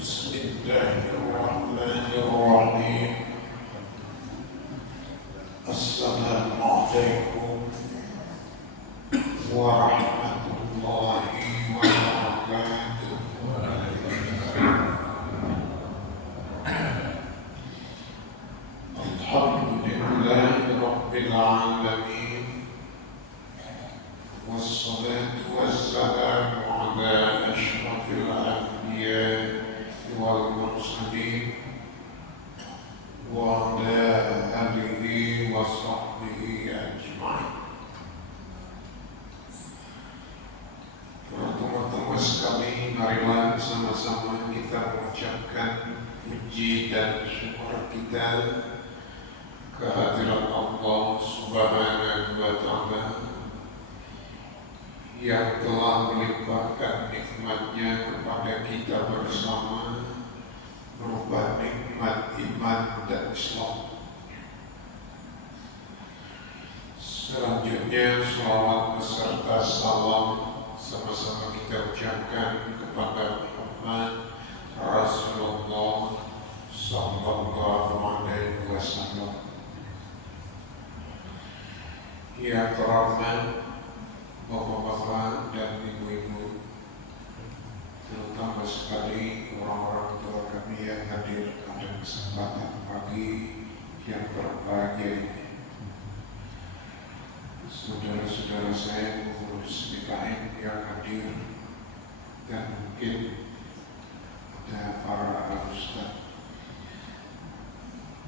بسم الله الرحمن الرحيم. السلام عليكم ورحمة الله وبركاته. الحمد لله رب العالمين، والصلاة والسلام على أشرف الأنبياء والمرسلين وعلى آله وصحبه أجمعين. Teman-teman sekalian, marilah sama-sama kita mengucapkan puji dan syukur kita kehadirat Allah Subhanahu wa Ta'ala yang telah melimpahkan nikmatnya kepada kita bersama berupa nikmat iman dan Islam. Selanjutnya salawat beserta salam sama-sama kita ucapkan kepada Muhammad Rasulullah sallallahu alaihi wasallam. Ya terhormat Bapak-bapak dan ibu-ibu, terutama sekali orang-orang tua kami yang hadir pada kesempatan pagi yang berbahagia ini. Saudara-saudara saya pengurus PKN yang hadir, dan mungkin ada para ustaz.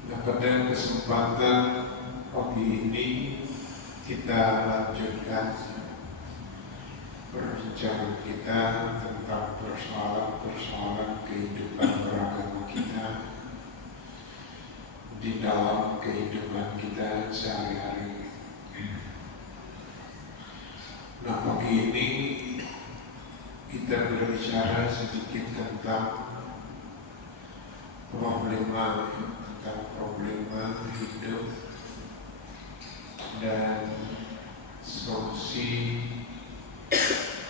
Nah, pada kesempatan pagi ini kita lanjutkan perbincangan kita tentang persoalan-persoalan kehidupan beragama kita di dalam kehidupan kita sehari-hari. Nah, pagi ini kita berbicara sedikit tentang problema hidup dan solusi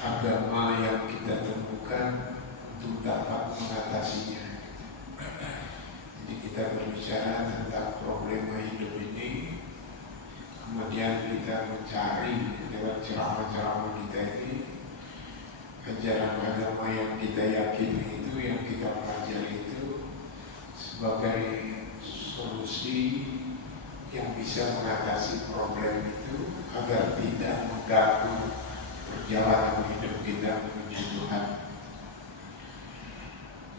agama yang kita temukan untuk dapat mengatasinya. Jadi kita berbicara tentang problema hidup ini, kemudian kita mencari lewat ceramah-ceramah kita ini ajaran agama yang kita yakini itu, yang kita pelajari itu sebagai solusi yang bisa mengatasi problem itu agar tidak mengganggu perjalanan hidup kita menuju Tuhan.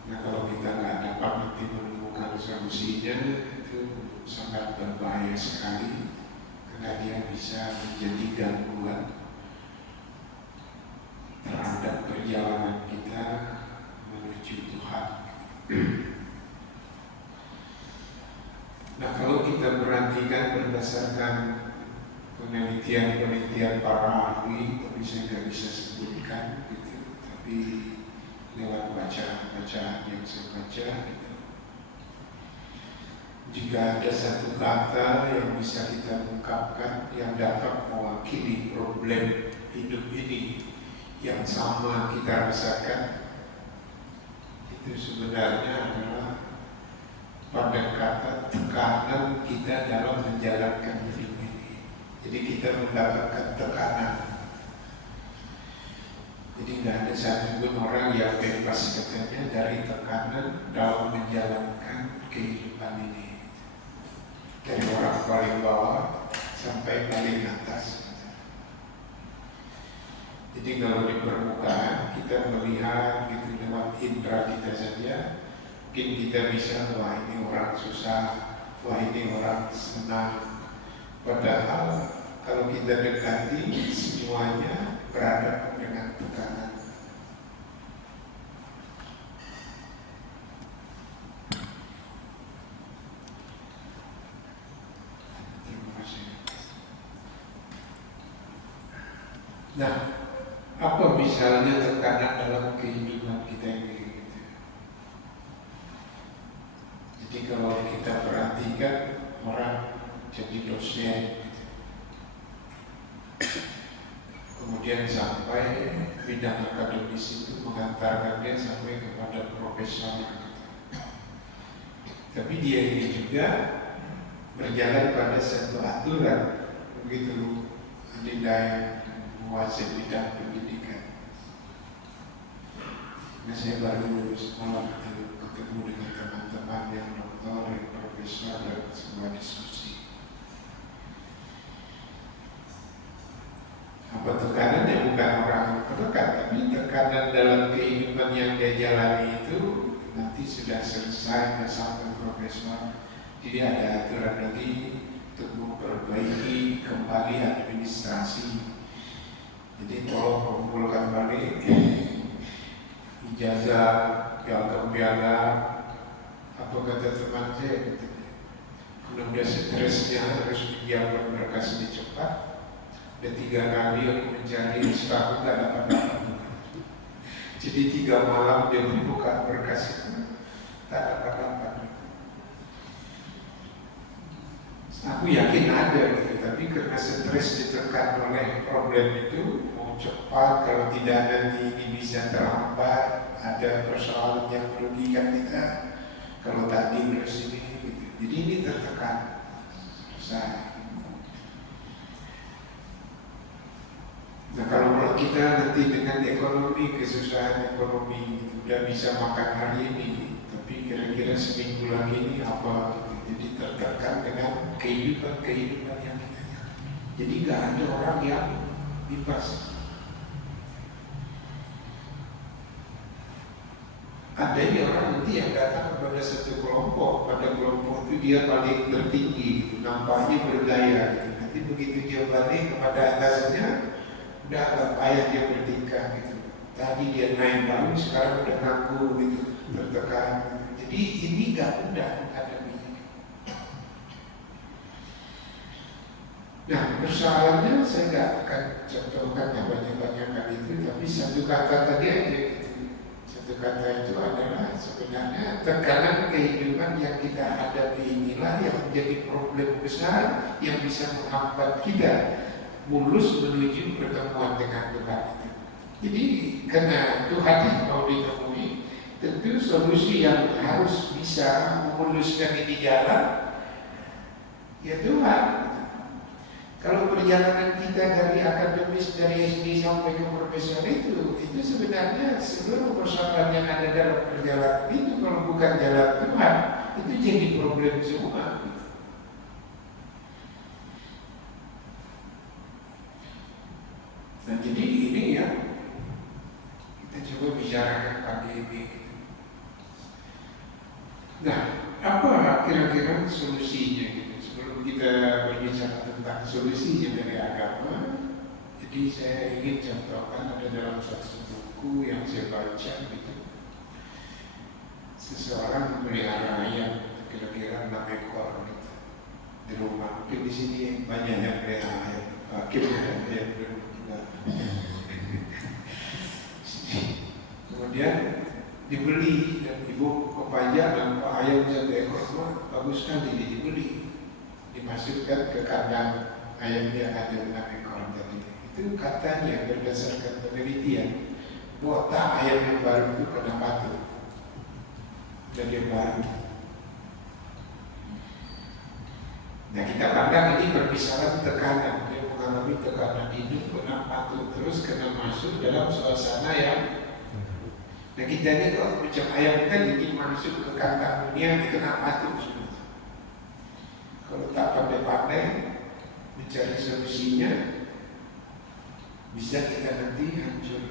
Nah, kalau kita nggak dapat nanti menemukan solusinya, itu sangat berbahaya sekali, karena dia bisa menjadi gangguan terhadap perjalanan kita menuju Tuhan. Nah, kalau kita perhatikan berdasarkan penelitian para ahli, tapi saya nggak bisa sebutkan gitu, tapi lewat bacaan yang saya baca gitu. Jika ada satu kata yang bisa kita ungkapkan yang dapat mewakili problem hidup ini yang sama kita rasakan, itu sebenarnya adalah pada kata tekanan kita dalam menjalankan hidup ini. Jadi kita mendapatkan tekanan. Jadi nggak ada satupun orang yang bebas katanya dari tekanan dalam menjalankan kehidupan ini. Dari orang paling bawah sampai paling atas. Jadi kalau di permukaan kita melihat gitu lewat indera kita saja, mungkin kita bisa, wah ini orang susah, wah ini orang senang. Padahal kalau kita dekati, semuanya berada dengan tekanan. Terima kasih. Nah, apa misalnya tekanan dalam kehidupan kita ini? Jadi kalau kita perhatikan orang jadi dosen, kemudian sampai bidang akademis itu mengantarkan dia sampai kepada profesor Tapi dia ini juga berjalan pada satu aturan, begitu adinda yang menguasai bidang pendidikan. Nah, saya baru semalam ketemu dengan teman-teman yang doktor, yang profesor, dan semua diskusi. Apa tekanannya bukan orang yang terdekat, tapi tekanan dalam kehidupan yang dia jalani itu nanti sudah selesai sampai profesor. Jadi ada aturan lagi untuk memperbaiki kembali administrasi. Jadi tolong kumpulkan balik ijazah, piagam-piagam. Apa kata teman saya? Kalau udah stresnya harus diambil berkas ini cepat. Ada 3 kali aku mencari setahun gak dapat. Jadi 3 malam dia membuka berkas itu tak dapat. Aku yakin ada gitu, tapi karena stres ditekan oleh problem itu mau cepat, kalau tidak nanti ini bisa terhambat, ada persoalan yang merugikan kita kalau tadi urus ini gitu. Jadi ini tertekan. Selesai. Nah, kalau kita nanti dengan ekonomi, kesusahan ekonomi gitu, udah bisa makan hari ini, tapi kira-kira seminggu lagi ini apa gitu. Jadi tertekan dengan kehidupan yang kita. Jadi nggak ada orang yang bebas. Adanya orang nanti yang datang kepada satu kelompok, pada kelompok itu dia paling tertinggi gitu, nampaknya bergaya gitu. Nanti begitu dia balik kepada atasnya, udah agak payah dia bertingkah gitu. Tadi dia naik baru, sekarang udah ngaku gitu, tertekan gitu. Jadi ini nggak mudah ada ini. Nah, persoalannya saya nggak akan contohkan yang banyak-banyak kali itu, tapi satu kata tadi aja gitu. Satu kata itu adalah sebenarnya tekanan kehidupan yang kita hadapi inilah yang menjadi problem besar yang bisa menghambat kita mulus menuju pertemuan dengan Tuhan itu. Jadi karena Tuhan yang mau ditemui, tentu solusi yang harus bisa memuluskan ini jalan ya Tuhan. Kalau perjalanan kita dari akademis, dari SD sampai ke profesor itu sebenarnya seluruh persoalan yang ada dalam perjalanan itu kalau bukan jalan Tuhan itu jadi problem semua. Nah, jadi ini ya kita coba bicarakan pagi ini. Nah, apa kira-kira solusinya gitu? Sebelum kita berbicara tentang solusinya dari agama, jadi saya ingin contohkan ada dalam satu buku yang saya baca gitu. Seseorang memelihara ayam kira-kira 6 ekor gitu di rumah. Mungkin di sini banyak yang melihara ayam. Akhirnya ayam kemudian dibeli dan ibu kepajak dan ayam 1 ekor semua bagus sekali dibeli, dimasukkan ke kandang ayam yang ada 6 ekor tadi. Itu katanya berdasarkan penelitian botak ayam yang baru itu kena batu dan dia baru. Nah, kita pandang ini permisalan tekanan, dia mengalami tekanan hidup, kena batu terus kena masuk dalam suasana yang. Nah, kita ini kok macam ayam kan ingin masuk ke kandang dunia kena batu. Kalau tak pandai-pandai mencari solusinya, bisa kita nanti hancur.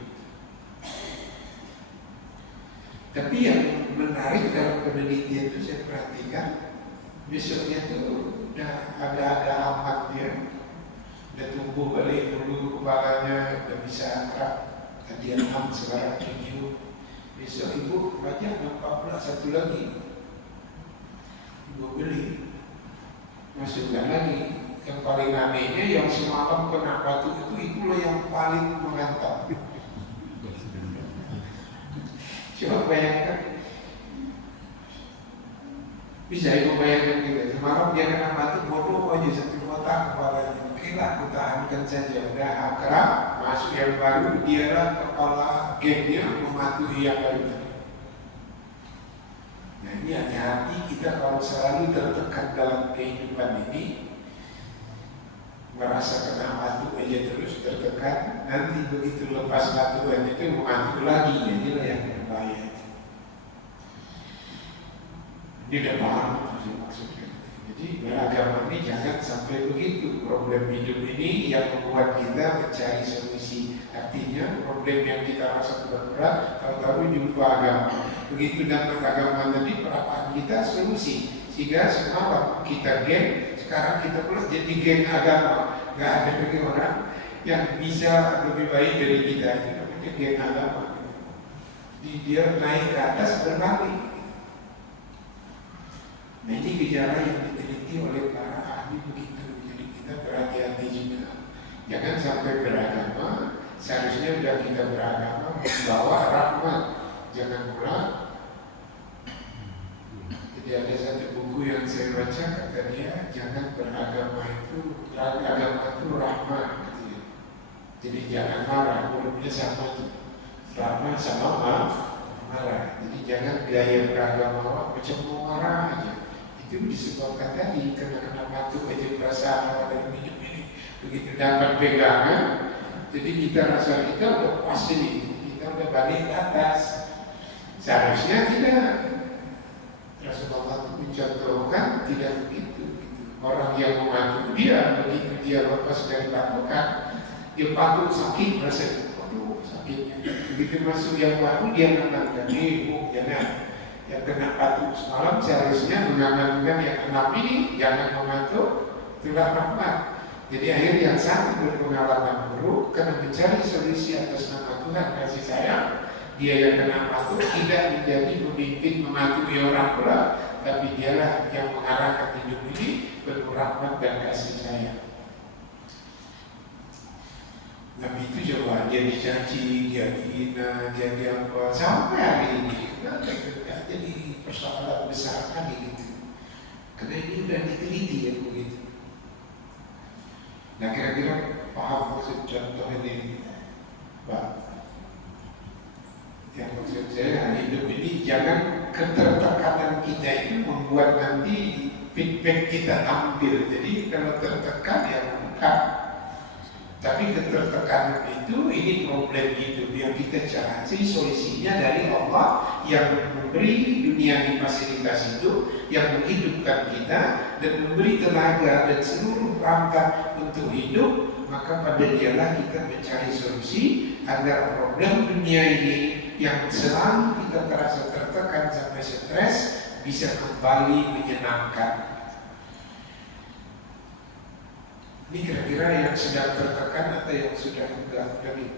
Tapi yang menarik dalam penelitian itu saya perhatikan, besoknya itu udah ada amat dia, udah tumbuh balik dulu kepalanya, udah bisa akrab. Tadi 6 sekarang 7. Besok ibu banyak nampak pula 1 lagi. Ibu beli, masukkan lagi. Yang paling anehnya yang semalam kena batu itu itulah yang paling mengantap. Coba bayangkan. Bisa ibu bayangkan gitu. Semalam dia kena batu bodoh aja 1 kotak kepalanya. Okelah, aku tahankan saja. Udah akrab, masuk yang baru, dialah kepala gengnya mematuhi yang baru tadi. Nah, Jadi hati-hati kita kalau selalu tertekan dalam kehidupan ini, merasa kena batu aja terus tertekan, nanti begitu lepas batuan itu mengantuk lagi, jadi yang berbahaya. Ini udah paham sih maksudnya. Jadi beragama ini jangan sampai begitu. Problem hidup ini yang membuat kita mencari solusi. Artinya problem yang kita rasa berat, tahu-tahu jumpa agama. Begitu dapat agama tadi, perapaan kita solusi. Sehingga semalam kita geng, sekarang kita pula jadi geng agama. Gak ada lagi orang yang bisa lebih baik dari kita. Itu namanya geng agama. Jadi dia naik ke atas berbalik. Nah ini gejala yang diteliti oleh para ahli begitu. Jadi kita berhati-hati juga. Jangan sampai beragama, seharusnya udah kita beragama membawa rahmat. Jangan pula. Jadi ada satu buku yang saya baca, kata dia, jangan beragama itu rahmat. Gitu. Jadi jangan marah, mulutnya sama tuh. Rahmat sama marah. Jadi jangan gaya beragama macam mau marah aja. Itu disebabkan tadi kena batu aja perasaan awal dalam hidup ini. Begitu dapat pegangan, jadi kita rasa kita udah pas ini, kita udah balik ke atas. Seharusnya tidak. Rasulullah itu mencontohkan tidak begitu. Orang yang membantu dia, begitu dia lepas dari patokan, dia patung sakit rasanya. Aduh sakitnya. Begitu masuk yang baru dia menangkan jangan. Yang kena batu semalam seharusnya mengamankan yang kena ini, jangan membantu tidak rahmat. Jadi akhirnya yang satu berpengalaman buruk karena mencari solusi atas nama Tuhan kasih sayang, dia yang kena batu tidak menjadi pemimpin mematuhi orang pula, tapi dialah yang mengarahkan hidup ini penuh rahmat dan kasih sayang. Nabi itu coba dia dicaci, dia dihina, dia apa sampai hari ini. Kenapa jadi persoalan besar lagi gitu? Karena ini udah diteliti ya begitu. Nah kira-kira paham maksud contoh ini, Pak? Yang maksud saya hidup ini jangan ketertekanan kita itu membuat nanti feedback kita tampil. Jadi kalau tertekan ya bukan. Tapi ketertekanan itu ini problem hidup yang kita cari solusinya dari Allah yang memberi dunia ini fasilitas itu, yang menghidupkan kita dan memberi tenaga dan seluruh perangkat untuk hidup. Maka pada dialah kita mencari solusi agar problem dunia ini yang selalu kita terasa tertekan sampai stres bisa kembali menyenangkan. Ini kira-kira yang sedang tertekan atau yang sudah enggak lagi?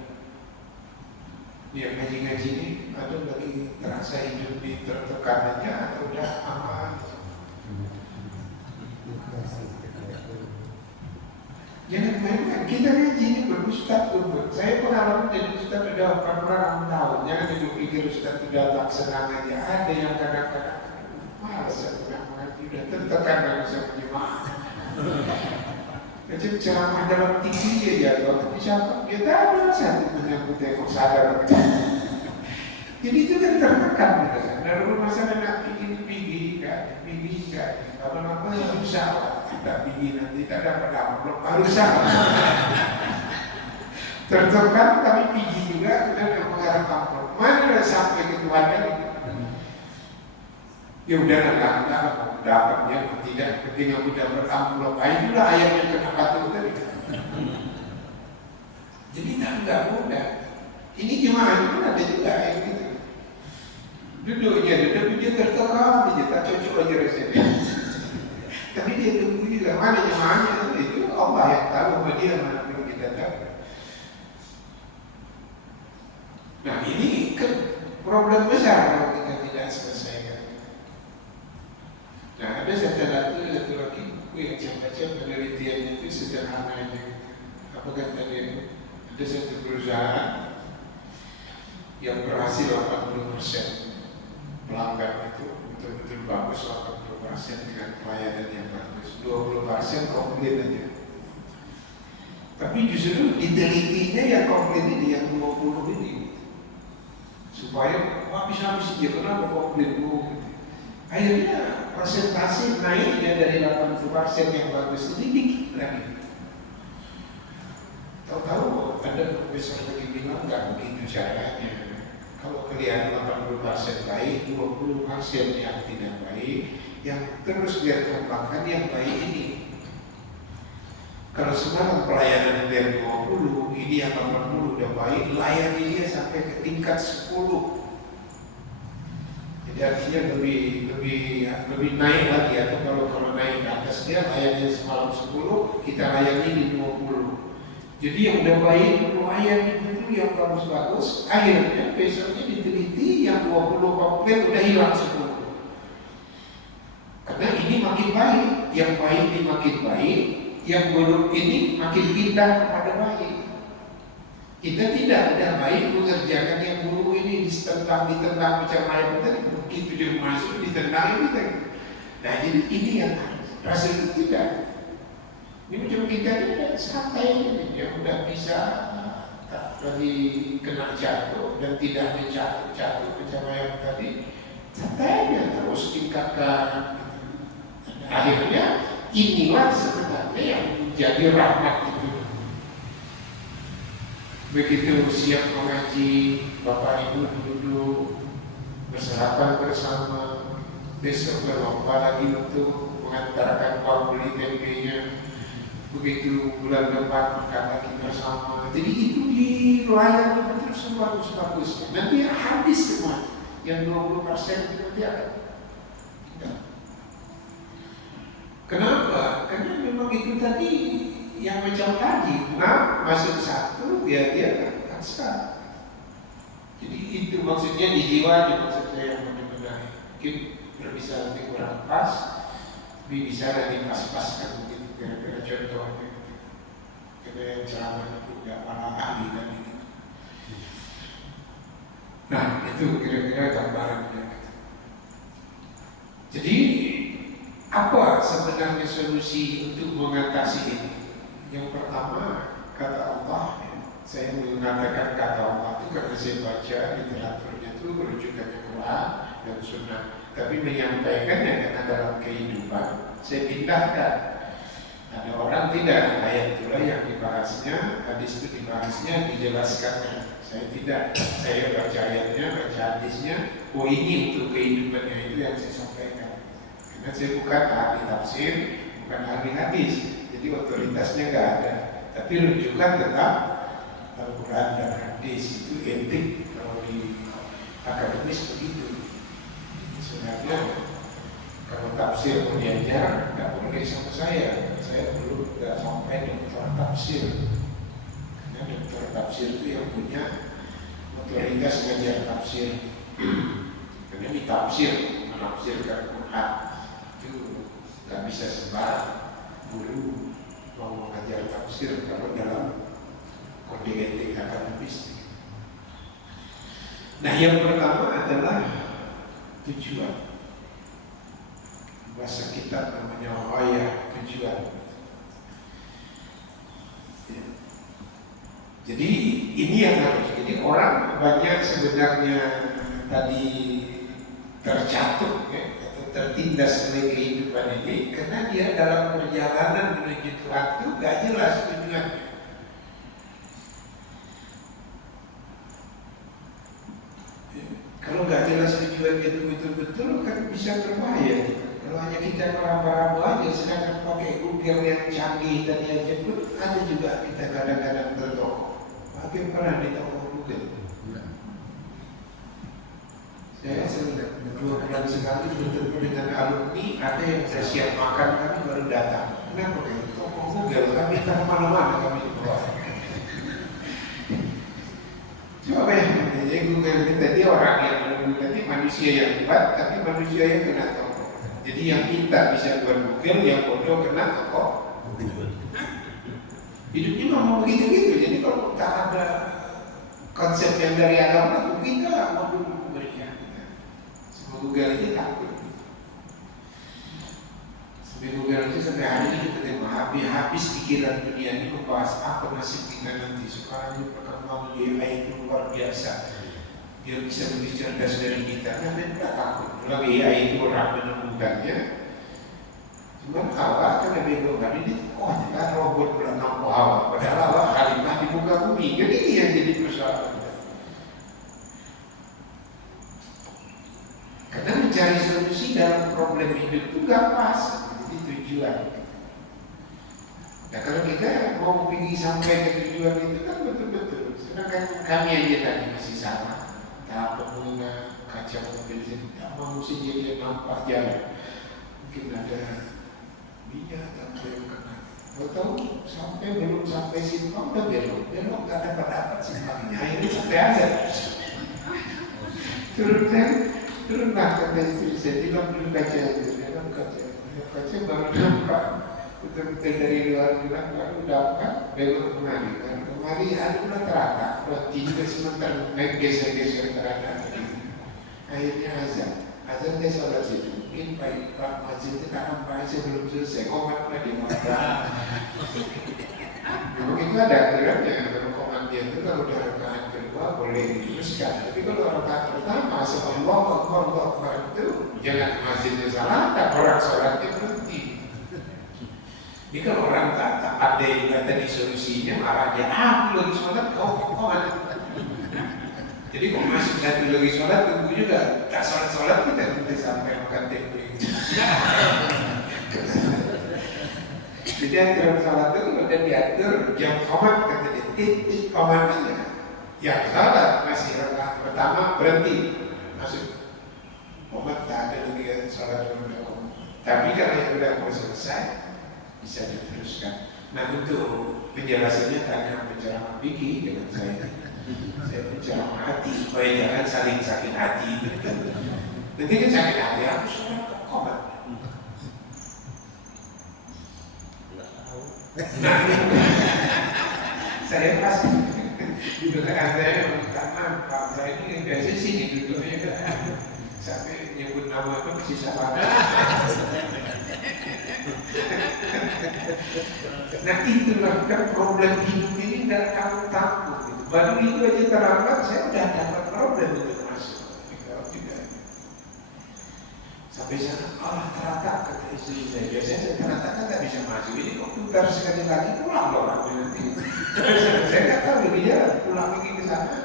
Yang ngaji-ngaji ini ada lagi terasa hidup di tertekanannya atau udah aman? Jangan main-main, kita ngaji ini berustad tuh. Saya pengalaman jadi ustad udah 46 tahun. Jangan dipikir ustad itu datang senang aja. Ada yang kadang-kadang malas ya mengaji, udah tertekan dan bisa menjemaah. Macam ceramah dalam TV aja, kalau siapa dia tahu satu menyambut tengok sadar. Jadi itu kan tertekan gitu kan. Dari masalah nak pergi kan, kalau lama berusaha kita pergi nanti tak dapat amplop berusaha. Tertekan tapi pergi juga kita mengarah amplop. Mana sampai ke Tuhan kan? Ya udah enggak dapatnya tidak, ketika aku dapat amplop, itulah ayat yang kena batu tadi. Jadi enggak mudah. Ini gimana pun ada juga yang gitu. Duduknya, tapi dia tertekan, dia tak cocok aja rasanya. Tapi dia tunggu juga mana jemaahnya itu Allah yang tahu, sama dia mana perlu kita tahu. Nah ini kan problem besar kalau kita tidak selesaikan. Nah ada satu lagi buku yang saya baca penelitiannya itu sederhana aja. Apa kata dia? Ada satu perusahaan yang berhasil 80% pelanggan itu betul-betul bagus, 80% dengan pelayanan yang bagus, 20% komplain aja. Tapi justru ditelitinya yang komplain ini, yang 20 ini, supaya habis-habis dia kenapa komplain bu? Akhirnya presentasi naiknya dari 80% yang bagus ini dikit lagi. Tahu-tahu ada profesor lagi bilang nggak begitu caranya. Kalau kalian 80% baik, 20% yang tidak baik, yang terus dia kembangkan yang baik ini. Kalau sekarang pelayanan dia 20, ini yang 80 udah baik, layani dia sampai ke tingkat 10. Jadi artinya lebih naik lagi, atau kalau naik ke atas dia layani semalam 10, kita layani di 20. Jadi yang udah baik layani itu yang bagus-bagus, akhirnya besoknya diteliti yang 20 komplit udah hilang 10. Karena ini makin baik, yang baik ini makin baik, yang buruk ini makin pindah kepada baik. Kita tidak ada baik mengerjakan yang buruk ini ditentang macam ayam tadi, begitu dia masuk ditendang kita. Nah jadi ini yang rasa itu tidak. Ini macam kita ini santai ini, dia udah bisa tak lagi kena jatuh dan tidak menjatuh macam ayam tadi, santai aja terus tingkatkan. Akhirnya inilah sebenarnya yang menjadi rahmat itu. Begitu siap mengaji, Bapak Ibu duduk bersarapan bersama, besok berlomba lagi untuk mengantarkan uang beli tempenya. Begitu bulan depan makan lagi bersama. Jadi itu dilayani terus bagus-bagus. Nanti habis semua. Yang 20% itu nanti akan. Kenapa? Karena memang itu tadi yang macam tadi. Nah, masuk satu dia akan start. Jadi itu maksudnya di jiwa, maksud saya yang benar-benar mungkin bisa lebih kurang pas, tapi bisa nanti pas-paskan begitu kira-kira contohnya. Kita yang ceramah itu nggak para ahli kan ini. Nah itu kira-kira gambarannya. Jadi apa sebenarnya solusi untuk mengatasi ini? Yang pertama kata Allah, saya mengatakan kata Allah itu karena saya baca literaturnya itu rujukannya Quran dan Sunnah, tapi menyampaikannya karena dalam kehidupan saya pindahkan. Ada orang tidak, ayat itulah yang dibahasnya, hadis itu dibahasnya, dijelaskannya. Saya tidak, saya baca ayatnya, baca hadisnya, oh ini untuk kehidupannya itu yang saya sampaikan. Karena saya bukan ahli tafsir, bukan ahli hadis, jadi otoritasnya nggak ada. Tapi rujukan tetap Al-Quran dan hadis, itu etik kalau di akademis begitu. Sebenarnya kalau tafsir mau diajar, nggak boleh sama saya belum nggak sampai dokter tafsir. Karena dokter tafsir itu yang punya otoritas ngajar tafsir. Karena di tafsir menafsirkan Quran itu nggak bisa sembarang guru mau mengajar tafsir kalau dalam kode etik akademis. Nah yang pertama adalah tujuan. Bahasa kita namanya ghayah, tujuan. Ya. Jadi ini yang harus. Jadi orang banyak sebenarnya tadi terjatuh ya, atau tertindas oleh kehidupan ini karena dia dalam perjalanan menuju Tuhan itu gak jelas tujuannya. Kalau nggak jelas tujuan itu betul-betul kan bisa berbahaya. Kalau hanya kita meraba-raba aja, sedangkan pakai Google yang canggih tadi aja pun ada juga kita kadang-kadang tertolong. Mungkin pernah di toko Google. Saya sudah 2 bulan sekali bertemu dengan alumni, ada yang saya siap makan kami baru datang. Kenapa kayak toko Google? Kami tak kemana-mana kami di bawah. Coba ya, jadi Google ini tadi orang yang tadi manusia yang kuat, tapi manusia yang kena toko. Jadi yang pintar bisa buat Google, yang bodoh kena toko. Hidupnya memang begitu-gitu. Jadi kalau tak ada konsep yang dari agama, kita mau berikan. Semua Google aja takut. Sampai Google itu sampai hari ini kita tengok habis pikiran dunia ini membahas apa nasib kita nanti. Sekarang ini perkembangan AI itu luar biasa. dia bisa lebih cerdas dari kita, karena kita takut. Kalau AI itu orang menemukannya, cuma Hawa karena bego kan ini, oh jangan robot bernama Hawa, padahal Hawa halimah di muka bumi. Jadi ini yang jadi persoalan. Karena mencari solusi dalam problem hidup itu gak pas, jadi tujuan. Nah kalau kita mau pergi sampai ke tujuan itu kan betul-betul, sedangkan kami aja tadi masih sama. Tahap pengguna kaca mobil ini tak mau sih dia nampak jalan, mungkin ada minyak atau yang kena. Tahu sampai belum sampai simpang udah belok tak dapat simpangnya. Akhirnya sampai ada. Turunlah kata istri saya, bilang dulu kaca itu, dia bilang kaca baru nampak. Betul-betul dari luar bilang baru dapat, belok kemari ada pula terata, roti juga sebentar naik geser-geser terata. Akhirnya azan dia sholat situ. Mungkin Pak Masjid itu tak nampak saya belum selesai, komat pula di mana. Memang itu ada aturannya, kalau komat dia itu kalau udah rakaat kedua boleh diteruskan. Tapi kalau rakaat pertama, Allah Akbar itu jangan masjidnya salah, tak orang sholatnya berhenti. Ini kalau orang tak pandai kata di solusinya marah dia, lagi sholat kau ada. Jadi kalau masih satu lagi sholat tunggu juga, tak sholat kita sampai makan tempe. Jadi aturan sholat itu udah diatur jam komat kata dia, titik komatnya. Yang sholat masih rakaat pertama berhenti, masuk komat tak ada lagi sholat dulu. Tapi kalau yang udah mau selesai bisa diteruskan. Nah untuk penjelasannya tanya penceramah Vicky dengan saya penceramah hati supaya jangan saling sakit hati. Nanti kan sakit hati aku sholat ke komat. Nah, saya pas di belakang saya karena Pak saya ini biasa sini duduknya sampai nyebut nama itu masih salah. Nah itulah kan problem hidup ini tidak takut. Baru itu aja terlambat saya sudah dapat problem untuk masuk. Kalau tidak sampai sana, Allah terata kata istri saya. Biasanya saya terata kan tak bisa masuk. Ini kok putar sekali lagi pulang loh nanti. Saya nggak tahu lebih jalan pulang lagi ke sana.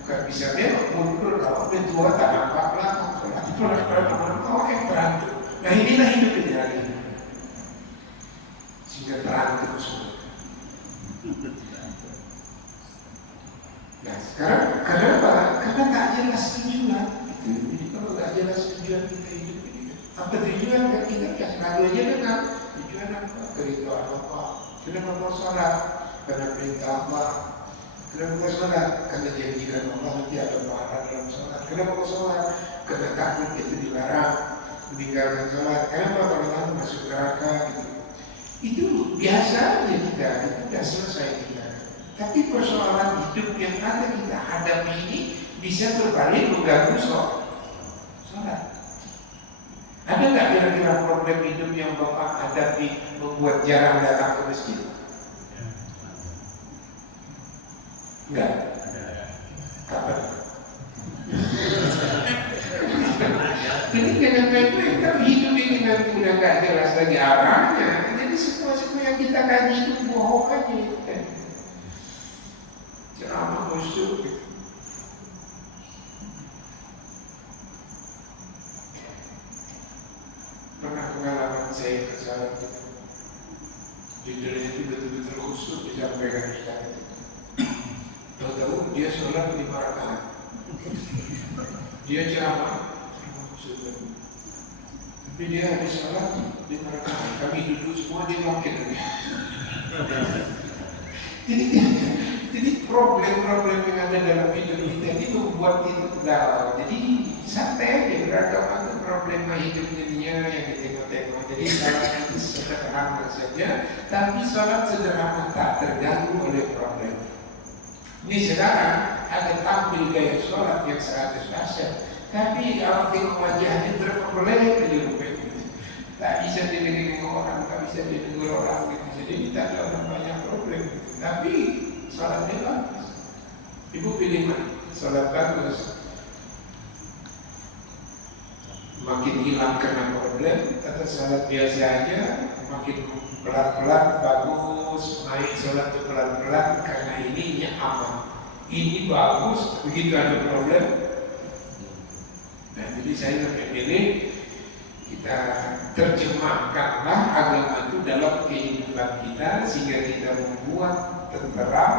Bukan bisa belok mundur kalau udah tua tak nampak belakang. Kalau yang teratur. Nah inilah hidup ini hari ini. Sehingga teratur semua. Nah sekarang kenapa? Karena tak jelas tujuan. Jadi kalau tak jelas tujuan kita hidup ini, apa tujuan yang kita lalu aja dengan tujuan apa? Keridhaan apa? Kenapa mau sholat? Karena perintah apa? Kenapa mau sholat? Karena janjikan Allah nanti ada pahala dalam sholat. Kenapa mau sholat? Karena takut itu dilarang meninggalkan sholat. Kenapa kalau takut masuk neraka gitu? Itu biasa aja kita, itu sudah selesai kita. Tapi persoalan hidup yang ada kita hadapi ini bisa berbalik mengganggu sholat. Ada nggak kira-kira problem hidup yang Bapak hadapi membuat jarang datang ke masjid? Enggak. Kapan? Jadi jangan main-main, tapi hidup ini nanti udah nggak jelas lagi arahnya. Jadi semua yang kita kaji itu bohong aja itu kan. Ceramah musuh gitu. Pernah pengalaman saya ke salah itu. Judulnya itu betul-betul khusus disampaikan Ustaz itu. Tahu-tahu dia sholat 5 rakaat. Dia ceramah khusus. Tapi dia habis sholat 5 rakaat. Kami duduk semua dia makin lagi. Jadi problem-problem yang ada dalam hidup kita ini membuat itu galau. Jadi santai aja, beragam itu problema hidupnya dia yang ditengok-tengok. Jadi sholat itu sederhana saja, tapi sholat sederhana tak terganggu oleh problem. Ini sekarang ada tampil gaya sholat yang 100%, tapi kalau tengok wajahnya terpelek aja rupanya. Tak bisa didengar orang, tak bisa didengar orang gitu. Jadi kita ada orang banyak problem gitu. Tapi sholatnya bagus. Ibu pilih mana? Sholat bagus makin hilang karena problem, atau sholat biasa aja makin pelan-pelan bagus, naik sholat itu pelan-pelan karena ininya aman. Ini bagus, begitu ada problem. Nah, jadi saya lebih pilih kita terjemahkanlah agama itu dalam kehidupan kita sehingga kita membuat tenteram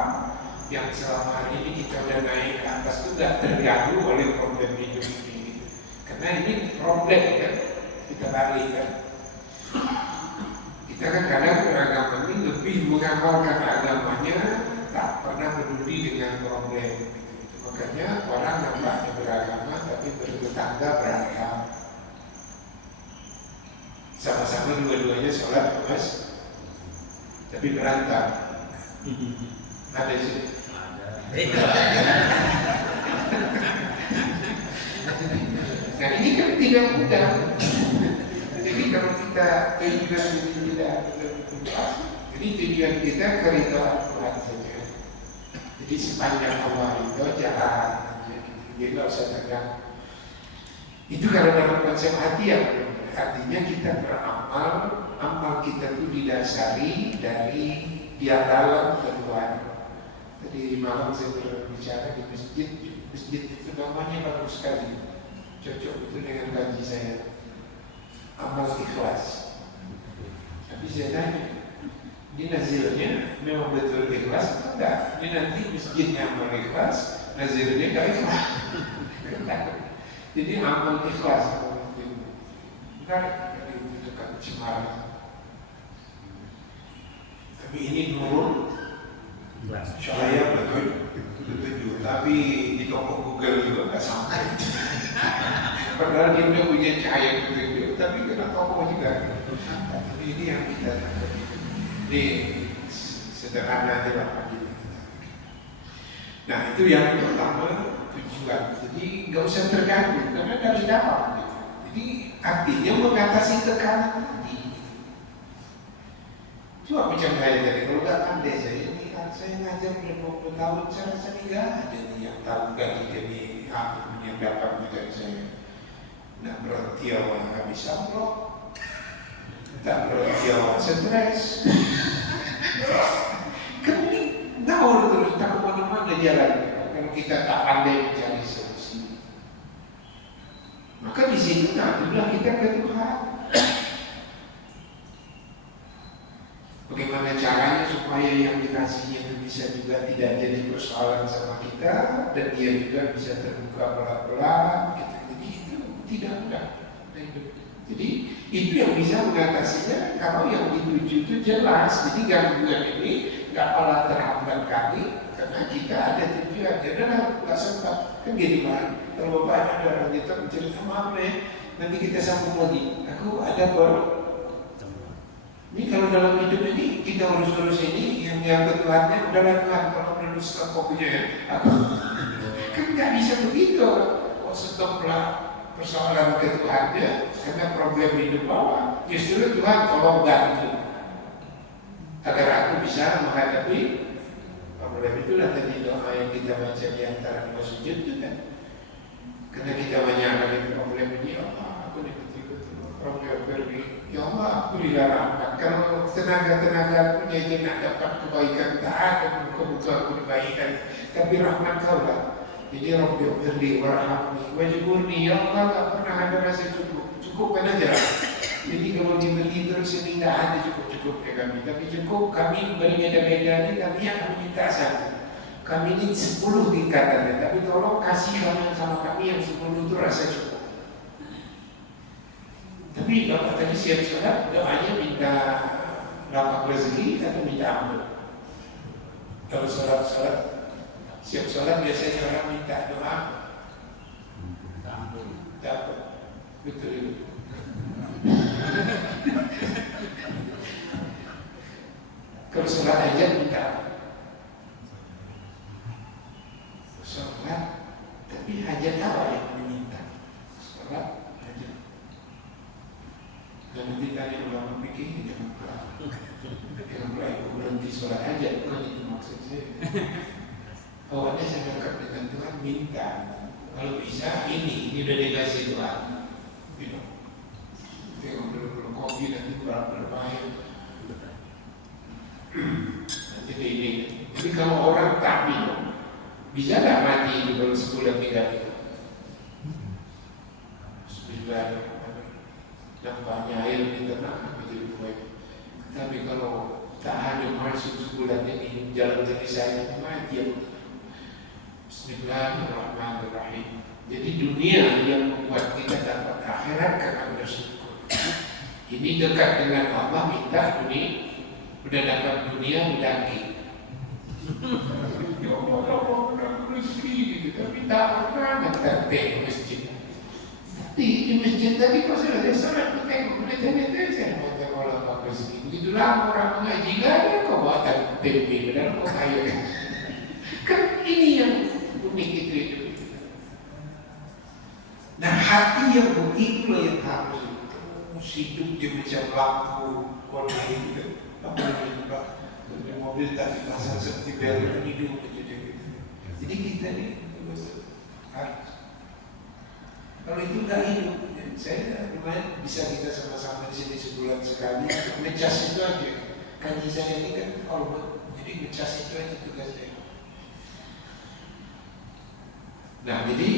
yang selama hari ini kita udah naik ke atas itu tidak terganggu oleh problem hidup ini. Karena ini problem kan, kita balik kan. Kita kan kadang beragama ini lebih mengamalkan agamanya, tak pernah peduli dengan problem. Makanya orang nampaknya beragama tapi bertetangga beragam. Sama-sama dua-duanya sholat mas, tapi berantem. Ada sih. Nah ini kan tidak mudah. Jadi kalau kita tujuan ini tidak berubah, jadi tujuan kita keridhaan Tuhan saja. Jadi sepanjang Allah itu jalan, jadi nggak usah tegang. Itu kalau dalam konsep hati yang artinya kita beramal, amal kita itu didasari dari dia dalam dan luar. Tadi malam saya berbicara di masjid, masjid itu namanya bagus sekali, cocok betul dengan gaji saya. Amal ikhlas. Tapi saya tanya, ini nazirnya memang betul ikhlas atau enggak? Ini nanti masjidnya amal ikhlas, nazirnya enggak ikhlas. Jadi amal ikhlas. Benar dari dekat Semarang. Tapi ini nurun. Saya betul. Tapi di toko Google juga nggak sampai. Padahal dia udah punya cahaya petunjuk, tapi kena toko juga. Tapi ini yang kita ini sederhana aja lah pagi. Nah itu yang pertama tujuan. Jadi nggak usah terganggu karena dari dalam. Jadi artinya mengatasi tekanan tadi. Coba macam saya tadi, kalau nggak pandai saya ini kan saya ngajar udah 20 tahun, saya rasa nggak ada nih yang tahu gaji jadi yang dapat dari saya. Nggak berarti awal habis amplop, nggak berarti awal stres. Kemudian ngawur terus, tak kemana-mana jalan. Kalau kita tak pandai mencari solusi, maka di situ nantilah kita ke Tuhan. Bagaimana caranya supaya yang dikasihnya itu bisa juga tidak jadi persoalan sama kita dan dia juga bisa terbuka pelan-pelan gitu. Jadi itu tidak mudah. Jadi itu yang bisa mengatasinya kalau yang dituju itu jelas. Jadi gangguan ini nggak malah terhambat kami karena kita ada tujuan. Jadi nggak sempat kan gini Pak. Kalau Bapak ada orang kita mencerita maaf nanti kita sambung lagi. Aku ada baru. Ini kalau dalam hidup ini kita urus-urus ini yang ketuhannya udahlah Tuhan kalau meneruskan kopinya ya. Kan nggak bisa begitu. Kok stoplah persoalan ketuhannya karena problem hidup bawah. Justru Tuhan tolong bantu agar aku bisa menghadapi problem itu. Dan tadi doa yang kita baca di antara dua sujud itu kan. Karena kita banyak problem ini, Allah aku betul-betul problem pergi. Ya Allah, berilah rahmat. Kalau tenaga-tenaga punya aja nak dapat kebaikan, tak ada muka-muka aku dibaikan. Tapi rahmat kau lah. Jadi Rabbi firli warhamni wajburni. Ya Allah, tak pernah ada rasa cukup. Cukupkan aja. Jadi kalau dibeli terus ini tak ada cukup-cukupnya kami. Tapi cukup kami berbeda-beda ini, tapi yang kami minta satu. Kami ini 10 tingkatannya. Tapi tolong kasih kami sama kami yang 10 itu rasa cukup. Tapi kalau tadi siap sholat, doanya minta lapang rezeki atau minta ampun. Kalau sholat siap sholat biasanya orang minta doa ampun, dapat betul. Kalau sholat aja minta sholat, tapi hajat apa yang diminta? Sholat. Dan nanti tadi ulama pikir jangan pernah berhenti sholat aja, bukan itu maksud saya. Awalnya saya dekat dengan Tuhan minta, kalau bisa ini udah dikasih Tuhan. kurang berbahaya. Jadi kalau orang tak minum, bisa nggak mati itu kalau sebulan tidak minum? Bismillahirrahmanirrahim. Nampaknya air di tengah menjadi baik. Tapi kalau tak ada masuk sebulan ini jalan kaki saya mati ya. Bismillahirrahmanirrahim. Jadi dunia yang membuat kita dapat akhirat karena bersyukur. Ini dekat dengan Allah, minta dunia, udah dapat dunia mendaki. Ya Allah rezeki gitu, tapi tak pernah ngantar ke masjid. Di masjid tadi pas sudah sholat, aku tengok menit-menit saya mau tengok Allah rezeki. Begitulah orang mengaji, gak ada kau buatan tempe, padahal kau kaya. Kan ini yang unik itu. Nah hati yang begitu yang harus hidup dia macam lampu warna itu. Apa yang Pak? Dari mobil tadi pasang seperti bel hidup jadi gitu. Jadi kita ni harus. Kalau itu nggak hidup, saya lumayan bisa kita sama-sama di sini sebulan sekali. Ngecas itu aja. Kaji saya ini kan korban, jadi ngecas itu aja tugasnya. Nah, jadi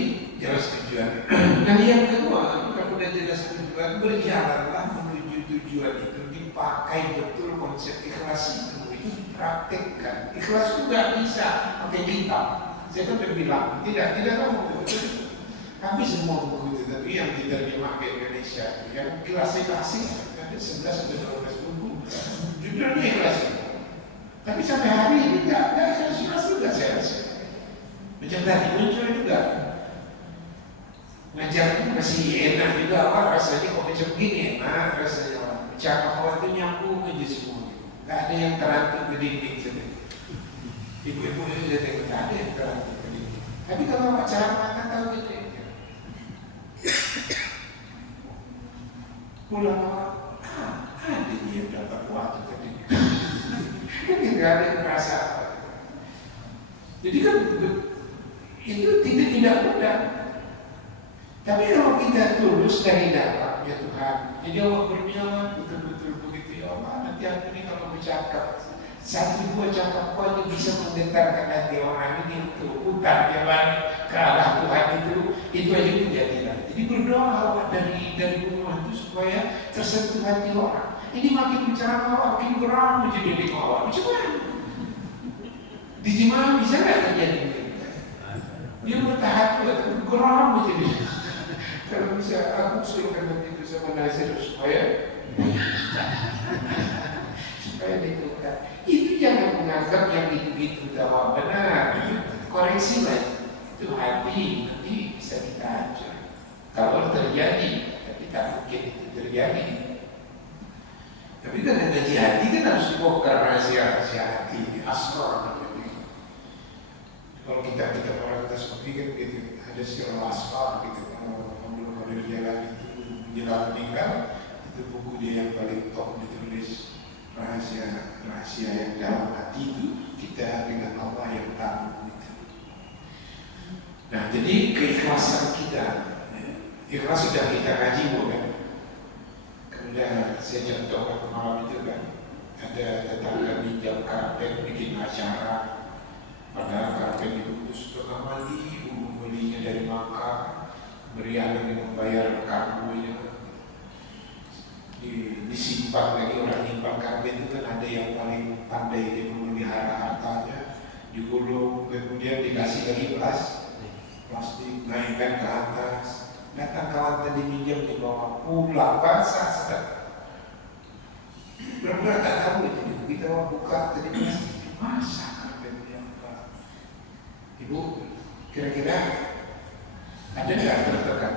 jelas tujuan. Nah, yang kedua, kalau sudah jelas tujuan, berjalanlah menuju tujuan itu, dipakai betul konsep ikhlas itu dipraktekkan. Ikhlas itu nggak bisa pakai kitab. Saya kan udah bilang, tidak kamu betul. Kami semua buku itu, tapi yang diterjemah ke Indonesia, yang klasik ada 11 atau 12 buku, judulnya ikhlas. Tapi sampai hari ini nggak ikhlas juga saya rasa. Macam tadi muncul juga ngajar itu masih enak juga, rasanya kok macam gini enak rasanya. Cakap itu nyambung aja semua gitu. Gak ada yang terantuk ke dinding saja. Ibu-ibu itu sudah tengok, gak ada yang terantuk ke dinding. Tapi kalau cara mata tahu gitu pulang orang, ada yang dapat waktu tadi. Kan gak ada yang merasa. Jadi kan itu tidak mudah. Tapi kalau kita tulus dari dalam, ya Tuhan, jadi awak berniat betul-betul begitu, ya Allah, nanti aku ini kalau bercakap, satu dua cakap aja bisa menggetarkan hati orang ini untuk putar dia balik ke arah Tuhan itu aja menjadilah. Jadi berdoa awak dari rumah itu supaya tersentuh hati orang. Ini makin bicara awak, makin geram menjadi diri awak. Macam mana? Di jemaah bisa nggak terjadi? Dia bertahan buat geram menjadi. Kalau bisa aku usulkan nanti itu sama Nazir supaya ditukar. Itu jangan menganggap yang itu dakwah benar. Koreksi lah. Itu hati nanti bisa kita ajar. Kalau terjadi, tapi tak mungkin itu terjadi. Tapi kan ngaji hati kan harus dibongkar rahasia hati, asrar namanya. Kalau kita orang kita seperti kan gitu, ada secara asrar gitu. Kalau jalan itu menjelang meninggal, itu buku dia yang paling top ditulis rahasia yang dalam hati itu kita dengan Allah yang tahu gitu. Nah jadi keikhlasan kita, ikhlas sudah kita kaji bukan? Kemudian saya contohkan malam itu kan ada tetangga minjam karpet bikin acara, padahal karpet itu setengah mati, belinya dari Makkah. Berian yang membayar karbunya disimpan lagi, orang nyimpan karpet itu kan ada yang paling pandai dia memelihara hartanya, digulung kemudian dikasih lagi plastik naikkan ke atas. Datang kawan tadi minjam di bawah pulang basah sedang benar-benar tak tahu jadi kita buka tadi plastik masa karpetnya Ibu kira-kira ada nggak tertekan?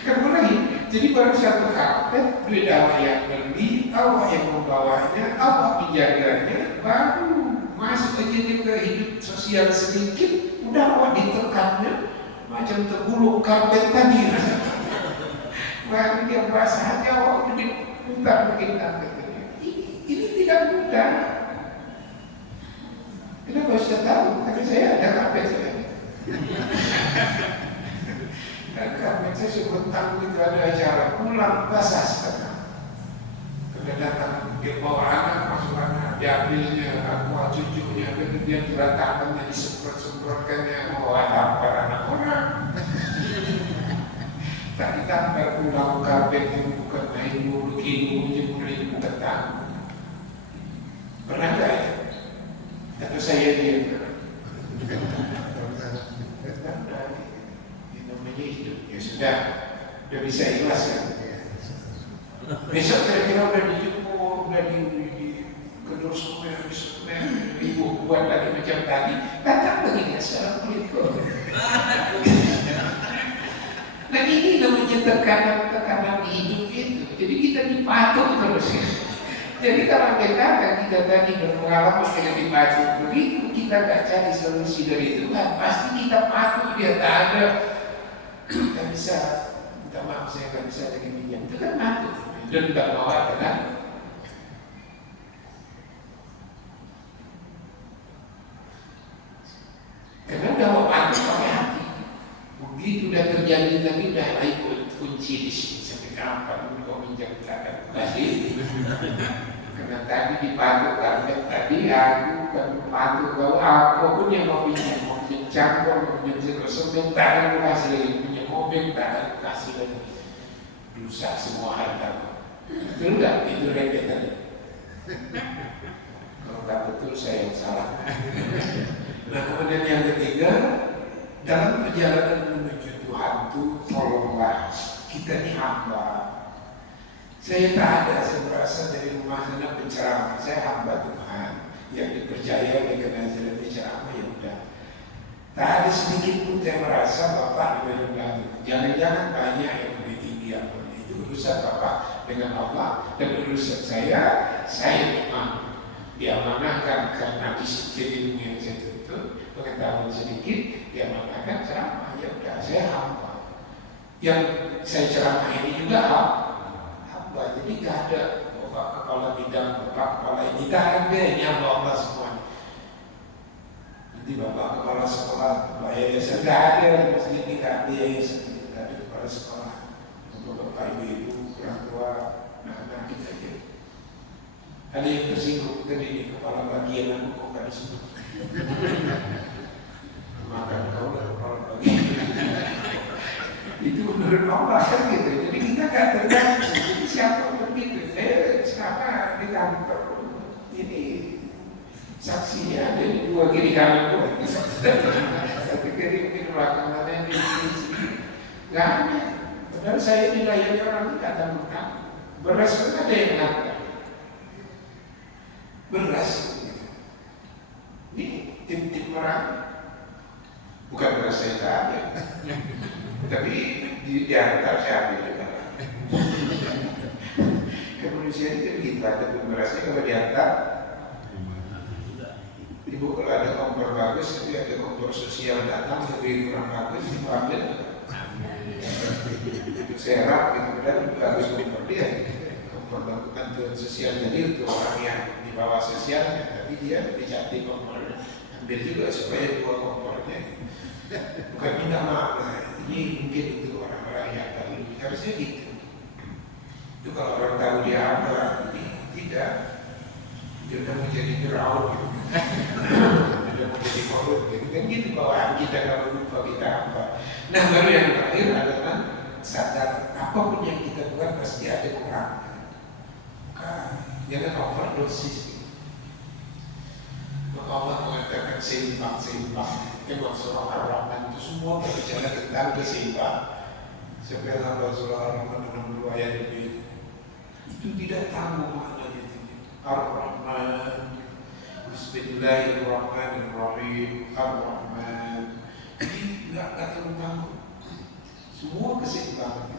Kamu lagi, jadi baru satu karpet, duit awak yang beli, awak yang membawanya, awak menjaganya, baru masuk aja dia ke hidup sosial sedikit, udah awak ditekannya, macam tergulung karpet tadi. Baru dia merasa hati awak udah diputar bikin karpet. Ini tidak mudah. Kenapa saya tahu? Karena saya ada karpet saya. Karena saya sebentar itu ada acara pulang basah setengah. Kedatangan dia bawa anak, masuk anak, diambilnya, aku cucunya, kemudian diletakkannya, disemprot-semprotkannya, mau ada anak orang. Tak ditambah pulang kabin yang bukan main 20 kilo, jemur itu bukan tahu. Pernah nggak ya? Atau saya dia pernah? Ini namanya hidup. Ya sudah bisa ikhlas kan? Besok kira-kira udah dijemur, udah di kedua semuanya, ibu buat lagi macam tadi, datang begini, assalamualaikum. Nah ini namanya tekanan hidup itu. Jadi kita dipatok terus ya. Jadi kalau kita tadi berpengalaman dengan dipatok begitu, kita gak cari solusi dari Tuhan, pasti kita patok dia tak ada. Kita bisa, minta maaf saya gak bisa lagi minjam, itu kan patok. Dan tak mau ada kan? Karena udah mau patok pakai hati. Begitu udah terjadi tadi udah ikut kunci di sini sampai kapan kau minjam takkan kasih? Karena tadi dipatok karena tadi aku kan patok bahwa apapun yang mau pinjam campur, mau pinjam semen takkan kasih lagi, punya mobil takkan kasih lagi. Dosa semua harta. Betul nggak? Itu rentetan. Kalau nggak betul saya yang salah. Nah kemudian yang ketiga, dalam perjalanan menuju Tuhan itu tolonglah kita ini hamba. Saya tak ada, saya merasa dari rumah sana penceramah, saya hamba Tuhan yang dipercaya oleh kenajaran penceramah ya udah. Tak ada sedikit pun saya merasa Bapak dibayar. Jangan-jangan banyak yang lebih tinggi apa itu urusan Bapak dengan Allah dan urusan saya memang diamanahkan karena disiplin ilmu yang saya tuntut, pengetahuan sedikit diamanahkan ceramah ya udah saya hamba. Yang saya ceramah ini juga hamba, jadi tidak ada Bapak kepala bidang, Bapak kepala ini tidak ada, ini hamba Allah semua. Nanti Bapak kepala sekolah, Bapak yayasan tidak ada, masjid tidak ada yayasan, tidak ada kepala sekolah. Untuk Bapak ibu orang tua, anak-anak kita aja. Ada yang tersinggung tadi di kepala bagian aku kok gak disebut. Makan kau lah kepala bagian. Itu menurut Allah kan gitu. Jadi kita gak tergantung. Jadi siapa begitu? Siapa di kantor ini saksinya ada di dua kiri kanan gua. Satu kiri mungkin belakang mana yang di sini. Gak ada. Padahal saya dilayani orang tidak tanggung-tanggung. Beras pun ada yang ngantar. Beras. Ini tim-tim orang. Bukan beras saya tak ada. Tapi diantar saya ambil juga. Kemanusiaan itu begitu, ada berasnya kalau diantar. Ibu kalau ada kompor bagus, tapi ada kompor sosial datang lebih kurang bagus, ibu ambil. Itu serap, gitu kan bagus kompor dia. Kompor bantuan sosial jadi untuk orang yang di bawah sosial, tapi dia lebih cantik kompor. Ambil juga supaya dua kompornya. Bukan minta maaf, ini mungkin untuk orang-orang yang tahu, harusnya gitu. Itu kalau orang tahu dia apa, ini tidak, dia udah menjadi Firaun gitu. Dia mau jadi korut gitu kan gitu bawaan kita kalau lupa kita apa. Nah baru yang terakhir adalah sadar apapun yang kita buat pasti ada kurangnya. Jangan overdosis. Maka Allah mengatakan seimbang. Rasulullah Ar-Rahman itu semua berbicara tentang keseimbangan. Seperti Rasulullah Ar-Rahman dalam dua ayat lebih itu tidak tahu maknanya itu. Ar-Rahman, Bismillahirrahmanirrahim, Ar-Rahman. Jadi tidak tahu. Semua keseimbangan.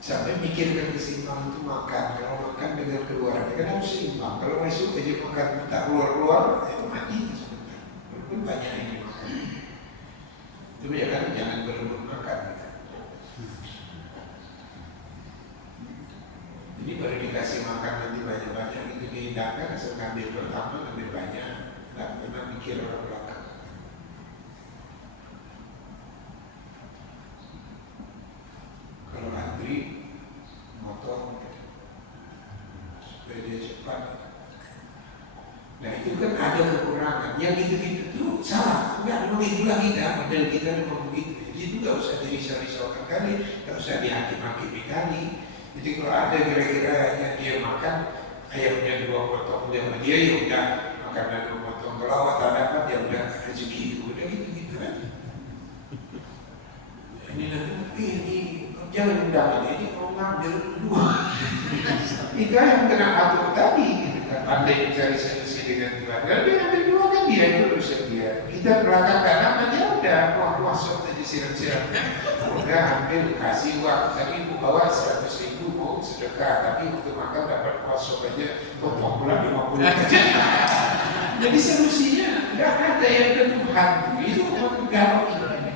Sampai mikirkan keseimbangan itu makan. Kalau makan dengan keluarga kan harus seimbang. Kalau masuk aja makan tak keluar itu mati itu sebenarnya. Walaupun banyak ini makan. Itu ya kan jangan berebut makan. Jadi baru dikasih makan nanti banyak-banyak itu dihidangkan. Asal ngambil pertama ngambil banyak. Tak pernah mikir orang belakang. memang itulah kita, model kita memang begitu. Jadi itu nggak usah dirisau-risaukan kali, nggak usah dihakim-hakimi kali. Jadi kalau ada kira-kira yang dia makan ayamnya 2 potong, dia ya udah makan 2 potong. Kalau tak dapat ya udah rezeki itu, udah gitu kan. Ini nanti ini jangan undangan ini kalau ngambil 2. Itu yang kena atur tadi, gitu kan. Pandai mencari solusi dengan Tuhan. Kalau dia ambil 2 kan dia itu urusan dia. Kita belakang kanan dia udah puas sok tadi siram-siram. Udah ambil kasih uang. Tadi ibu bawa 100.000 mau sedekah, tapi untuk makan dapat puas sok aja potong pula 50. Jadi solusinya nggak ada yang ke Tuhan. Itu garong ini.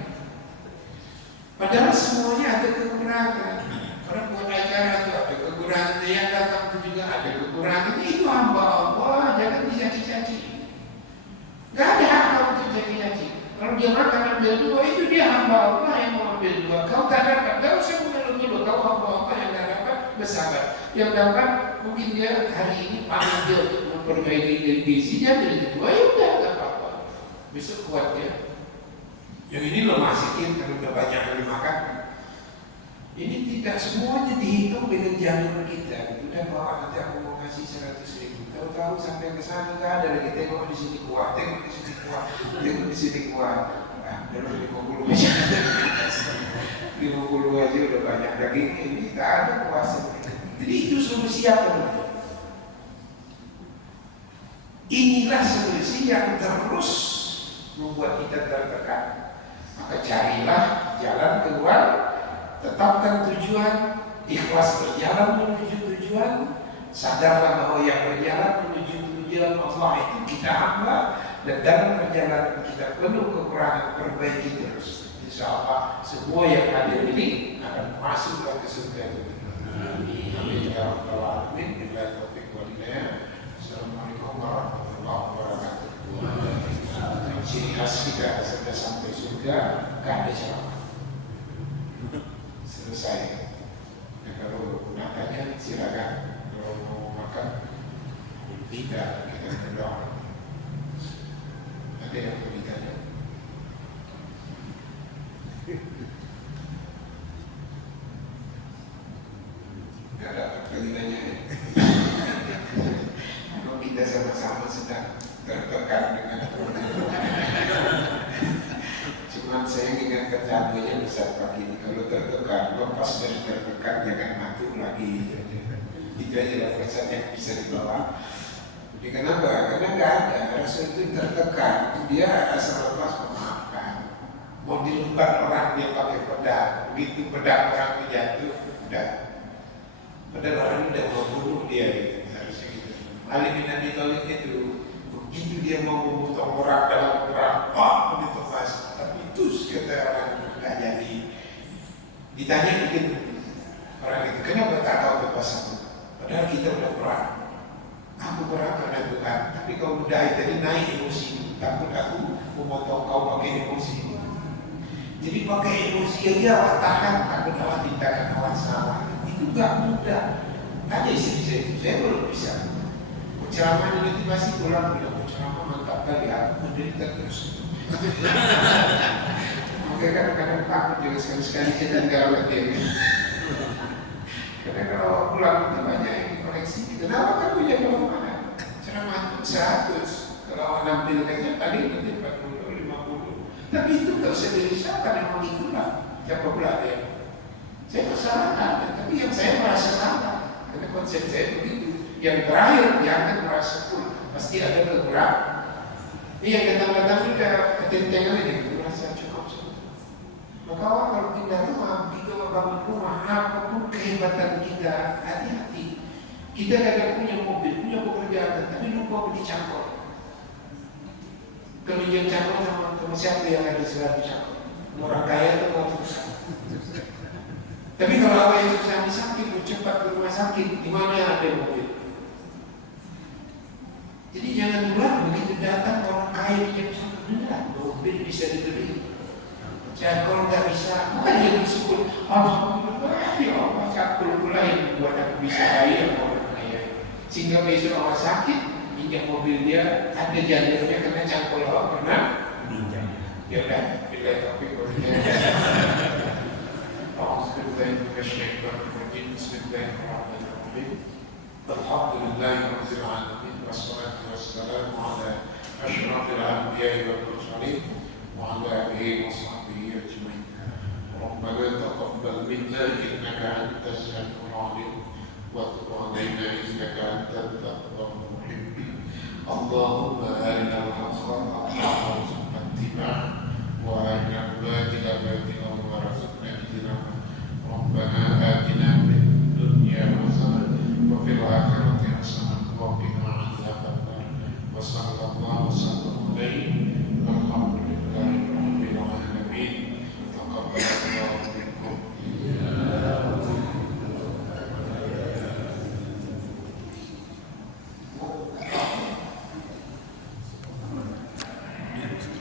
Padahal semuanya ada kekurangan. Orang buat acara itu ada kekurangan, yang datang itu juga ada kekurangan. Itu hamba Allah, jangan dicaci-caci. Gak ada hak kau untuk caci-caci. Kalau dia makan ambil 2, itu dia hamba Allah yang mau ambil 2. Kau tak dapat, gak usah mengeluh-ngeluh. Kau hamba Allah yang tak dapat, bersabar. Yang dapat mungkin dia hari ini panggil dia untuk memperbaiki gizi, dia ambil 2, ya udah gak apa-apa. Besok kuat ya. Yang ini lemah sikit kalau udah banyak kali makan. Ini tidak semuanya dihitung dengan jalur kita. Udah bawa nanti aku mau kasih 100.000. Tahu-tahu sampai ke sana nggak ada lagi. Tengok di sini kuat, tengok di sini kuat, tengok di sini kuat. Nah, dalam 50 aja. 50 aja udah banyak daging. Ini tak ada puasa. Jadi itu solusi apa? Inilah solusi yang terus membuat kita tertekan. Maka carilah jalan keluar, tetapkan tujuan, ikhlas berjalan menuju tujuan, sadarlah bahwa yang berjalan menuju tujuan Allah itu kita hamba, dan dalam perjalanan kita penuh kekurangan, perbaiki terus. Insya Allah semua yang hadir ini akan masuk ke surga itu. Amin ya rabbal alamin. Billahi taufiq wal hidayah. Assalamualaikum warahmatullahi wabarakatuh. Ciri khas kita sudah sampai surga, gak ada ceramah. Selesai. Nah, kalau nak tanya silakan. Kalau mau makan, tidak, kita berdoa. Ada yang mau ditanya? Gak ada lagi nanya. Kalau kita sama-sama sedang tertekan dengan cuman saya ingatkan contohnya besar pagi ini. Kalau tertekan, lepas dari tertekan jangan mati lagi. Itu aja pesan yang bisa dibawa. Jadi kenapa? Karena nggak ada rasa itu tertekan. Dia asal lepas memaafkan. Mau dilumpat orang dia pakai pedang. Begitu pedang orang jatuh, udah. Padahal orang udah mau bunuh dia gitu. Harusnya gitu. Ali bin Abi Thalib itu begitu dia mau memotong orang dalam perang, begitu pas. Tapi itu kata orang nggak jadi. Ditanya mungkin orang itu, kenapa tak tahu kepasangan? Padahal kita udah perang. Aku perang karena Tuhan. Tapi kau udah tadi naik emosi. Takut aku memotong kau pakai emosi. Jadi pakai emosi aja awak tahan. Takut awak tindakan awak salah. Itu nggak mudah. Tanya istri saya belum bisa. Ceramah nanti masih pulang bilang ceramah mantap kali, aku menderita terus. Maka kadang-kadang takut juga sekali-sekali kita nggak dia. Karena kalau pulang itu banyak yang dikoreksi. Kenapa kan punya kelemahan? Ceramah itu 100, kalau menampilkannya tadi nanti 40, 50. Tapi itu nggak usah dirisaukan, memang itulah. Siapa pula ada yang saya kesalahan, tapi yang saya merasa salah. Karena konsep saya begitu. Yang terakhir jangan merasa full, pasti ada kekurangan. Ini yang datang-datang udah ketentengan aja, merasa cukup. Maka awak kalau pindah rumah, begitu bangun rumah, apapun kehebatan kita, hati-hati. Kita kadang punya mobil, punya pekerjaan, tapi lupa beli cangkok. Kalau yang cangkok sama siapa yang ada selalu cangkok? Orang kaya itu mau susah. Tapi kalau awak yang susah sakit, cepat ke rumah sakit, di mana yang ada mobil? Jadi jangan pulang begitu datang orang kaya pinjam 1 miliar, mobil bisa dibeli. Jangan kalau nggak bisa, bukan dia bersyukur. Alhamdulillah, ya Allah, cakul pula yang buat aku bisa kaya orang kaya. Sehingga besok awak sakit, pinjam mobil dia ada jalurnya karena cangkul awak pernah pinjam. Ya udah, bila topik berikutnya. Bismillahirrahmanirrahim. Alhamdulillahirabbil alamin wassalatu wassalamu ala asyrafil anbiya'i wal mursalin wa ala